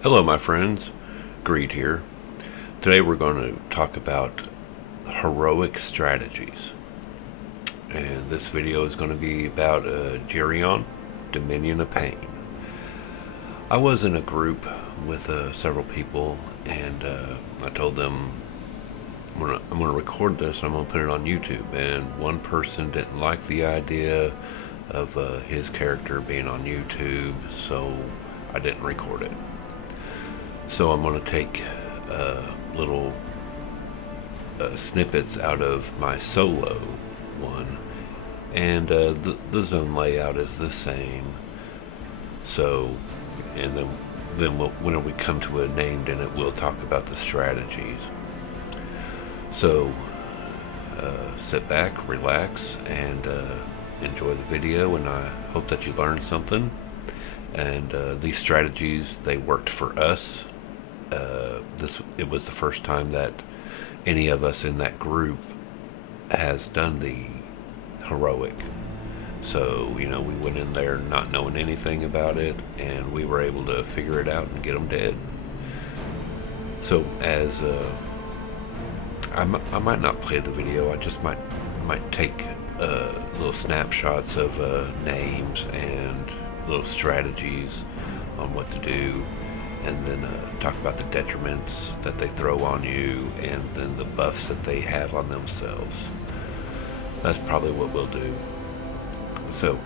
Hello my friends, Greed here. Today we're going to talk about heroic strategies. And this video is going to be about Gerion, Dominion of Pain. I was in a group with several people and I told them I'm going to record this and I'm going to put it on YouTube. And one person didn't like the idea of his character being on YouTube, so I didn't record it. So I'm going to take little snippets out of my solo one, and the zone layout is the same. So, and then when we come to a named in it, we'll talk about the strategies. So, sit back, relax, and enjoy the video, and I hope that you learned something. And these strategies, they worked for us. It was the first time that any of us in that group has done the heroic. So, we went in there not knowing anything about it, and we were able to figure it out and get them dead. So, as I might not play the video, I just might take little snapshots of names and little strategies on what to do, and then talk about the detriments that they throw on you, and then the buffs that they have on themselves. That's probably what we'll do. So,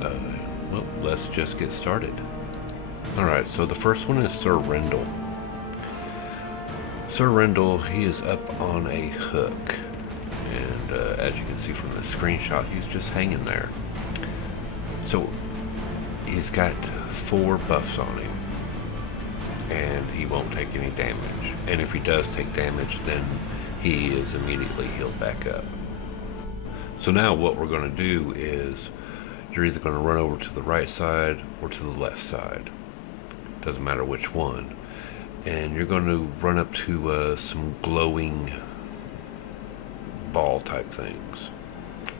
well, let's just get started. Alright, so the first one is Sir Randal. Sir Randal, he is up on a hook, and as you can see from the screenshot, he's just hanging there. So, he's got 4 buffs on him, and he won't take any damage. And if he does take damage, then he is immediately healed back up. So now what we're going to do is you're either going to run over to the right side or to the left side. Doesn't matter which one. And you're going to run up to some glowing ball type things.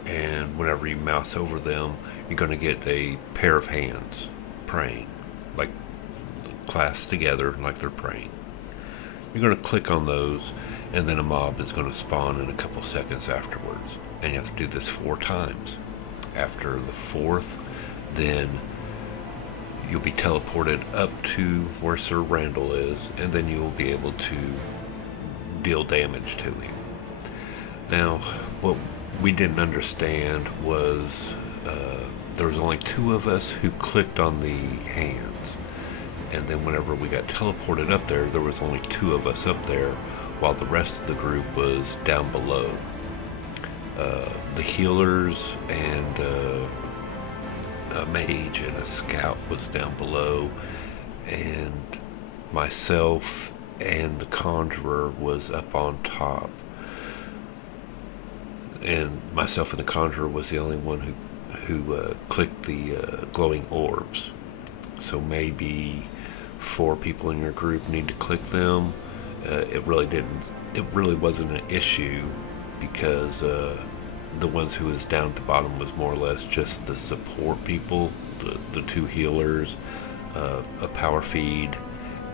And whenever you mouse over them, you're going to get a pair of hands praying, like clasped together like they're praying. You're going to click on those, and then a mob is going to spawn in a couple seconds afterwards. And you have to do this 4 times. After the 4th, then you'll be teleported up to where Sir Randal is, and then you'll be able to deal damage to him. Now, what we didn't understand was there was only 2 of us who clicked on the hands. And then whenever we got teleported up there, there was only 2 of us up there, while the rest of the group was down below. The healers and a mage and a scout was down below, and myself and the conjurer was up on top. And myself and the conjurer was the only one who clicked the glowing orbs. So maybe 4 people in your group need to click them. It really wasn't an issue, because the ones who was down at the bottom was more or less just the support people, the 2 healers, a power feed,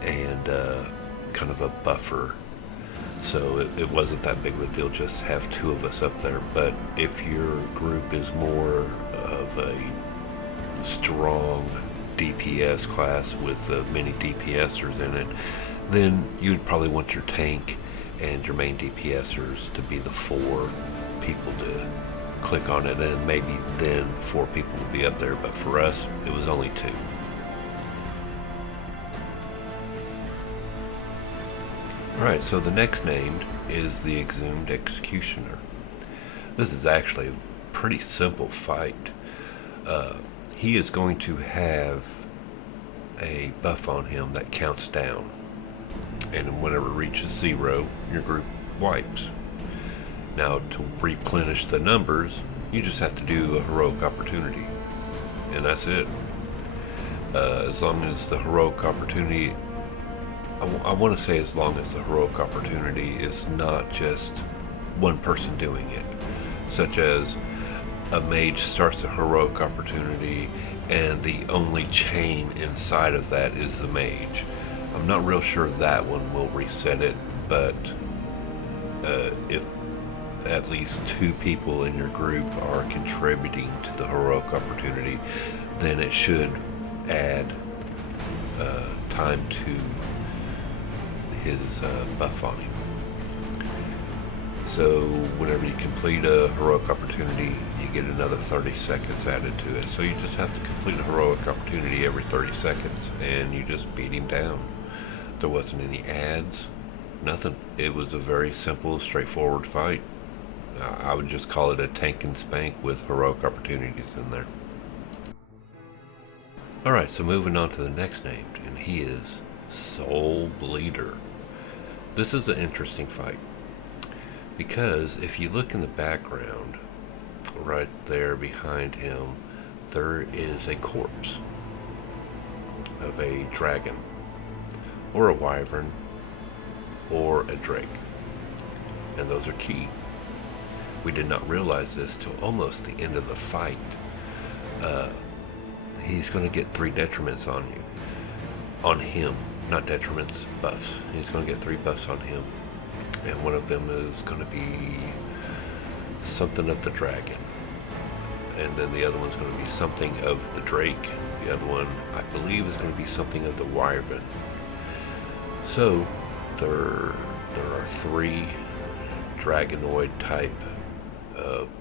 and kind of a buffer. So it wasn't that big of a deal just to have 2 of us up there. But if your group is more of a strong DPS class with many DPSers in it, then you'd probably want your tank and your main DPSers to be the 4 people to click on it, and maybe then 4 people will be up there. But for us, it was only 2. Alright, so the next named is the Exhumed Executioner. This is actually a pretty simple fight. He is going to have a buff on him that counts down, and whenever it reaches 0, your group wipes. Now, to replenish the numbers, you just have to do a heroic opportunity, and that's it. As long as the heroic opportunity, I want to say as long as the heroic opportunity is not just one person doing it, such as a mage starts a heroic opportunity and the only chain inside of that is the mage. I'm not real sure that one will reset it, but if at least 2 people in your group are contributing to the heroic opportunity, then it should add time to his buff on him. So whenever you complete a heroic opportunity, you get another 30 seconds added to it. So you just have to complete a heroic opportunity every 30 seconds, and you just beat him down. There wasn't any ads, nothing. It was a very simple, straightforward fight. I would just call it a tank and spank with heroic opportunities in there. Alright, so moving on to the next named, and he is Soulbleeder. This is an interesting fight, because if you look in the background, right there behind him, there is a corpse of a dragon, or a wyvern, or a drake. And those are key. We did not realize this till almost the end of the fight. He's going to get 3 detriments on you. On him. Not detriments, buffs. He's going to get 3 buffs on him. And one of them is going to be something of the dragon. And then the other one's going to be something of the drake. The other one, I believe, is going to be something of the wyvern. So, there are 3 dragonoid type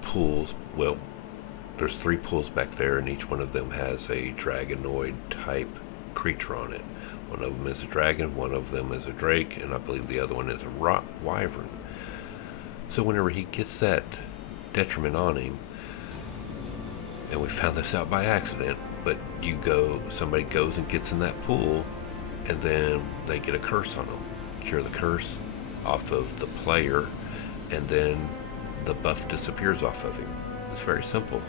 pools. Well, there's 3 pools back there, and each one of them has a dragonoid type creature on it. One of them is a dragon, one of them is a drake, and I believe the other one is a wyvern. So whenever he gets that detriment on him, and we found this out by accident, but somebody goes and gets in that pool, and then they get a curse on them. Cure the curse off of the player, and then the buff disappears off of him. It's very simple.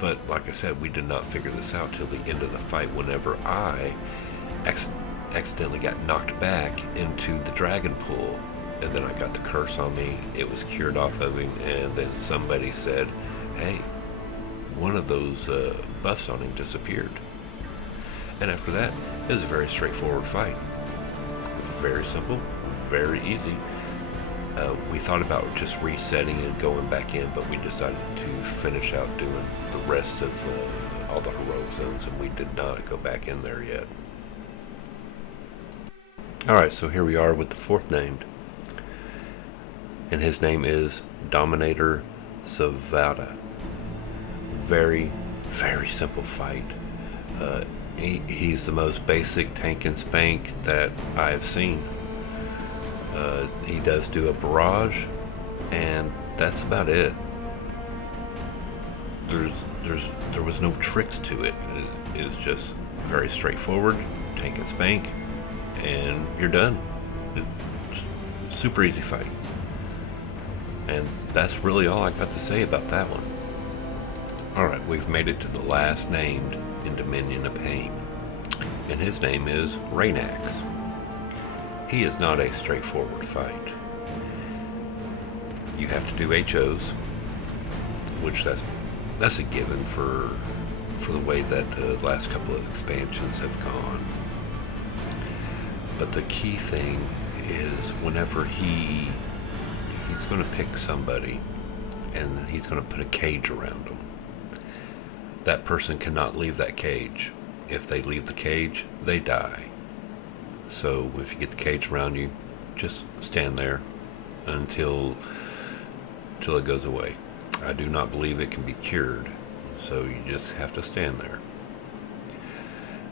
But like I said, we did not figure this out till the end of the fight, whenever I accidentally got knocked back into the dragon pool, and then I got the curse on me. It was cured off of him, and then somebody said, hey, one of those buffs on him disappeared. And after that, it was a very straightforward fight. Very simple, very easy. We thought about just resetting and going back in, but we decided to finish out doing the rest of all the heroic zones, and we did not go back in there yet. Alright, so here we are with the 4th named, and his name is Dominator Zerada. Very, very simple fight. He's the most basic tank and spank that I've seen. He does do a barrage, and that's about it. There was no tricks to it. It's just very straightforward, tank and spank, and you're done. It's super easy fight. And that's really all I got to say about that one. Alright, we've made it to the last named in Dominion of Pain, and his name is Raynax. He is not a straightforward fight. You have to do HOs, which that's a given for the way that the last couple of expansions have gone. But the key thing is whenever he's going to pick somebody, and he's going to put a cage around them. That person cannot leave that cage. If they leave the cage, they die. So if you get the cage around you, just stand there until it goes away. I do not believe it can be cured, so you just have to stand there.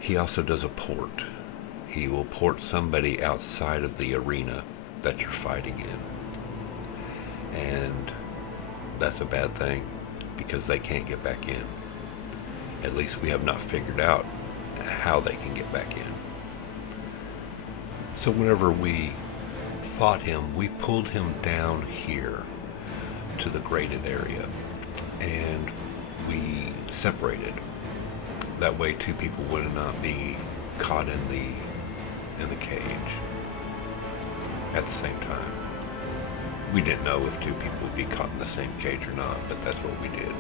He also does a port. He will port somebody outside of the arena that you're fighting in. And that's a bad thing, because they can't get back in. At least we have not figured out how they can get back in. So whenever we fought him, we pulled him down here to the graded area, and we separated. That way 2 people would not be caught in the cage at the same time. We didn't know if 2 people would be caught in the same cage or not, but that's what we did.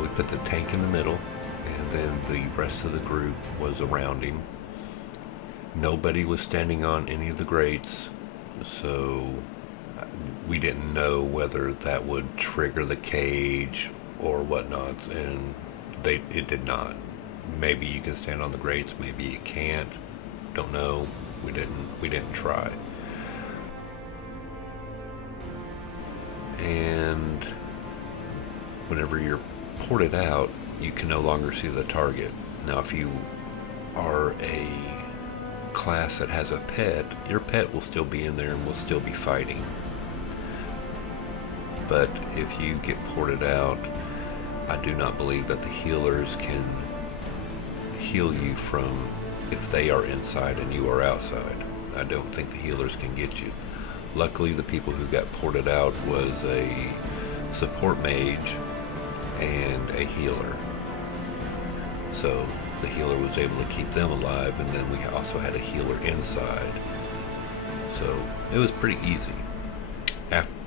We put the tank in the middle, and then the rest of the group was around him. Nobody was standing on any of the grates, so we didn't know whether that would trigger the cage or whatnot, and it did not. Maybe you can stand on the grates, maybe you can't. Don't know. We didn't try. And whenever you're ported out, you can no longer see the target. Now, if you are a class that has a pet, your pet will still be in there and will still be fighting. But if you get ported out, I do not believe that the healers can heal you from if they are inside and you are outside. I don't think the healers can get you. Luckily, the people who got ported out was a support mage and a healer. So the healer was able to keep them alive, and then we also had a healer inside. So it was pretty easy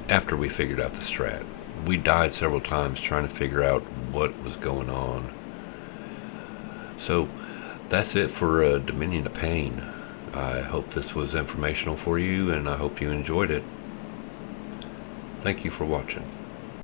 after we figured out the strat. We died several times trying to figure out what was going on. So that's it for Dominion of Pain. I hope this was informational for you, and I hope you enjoyed it. Thank you for watching.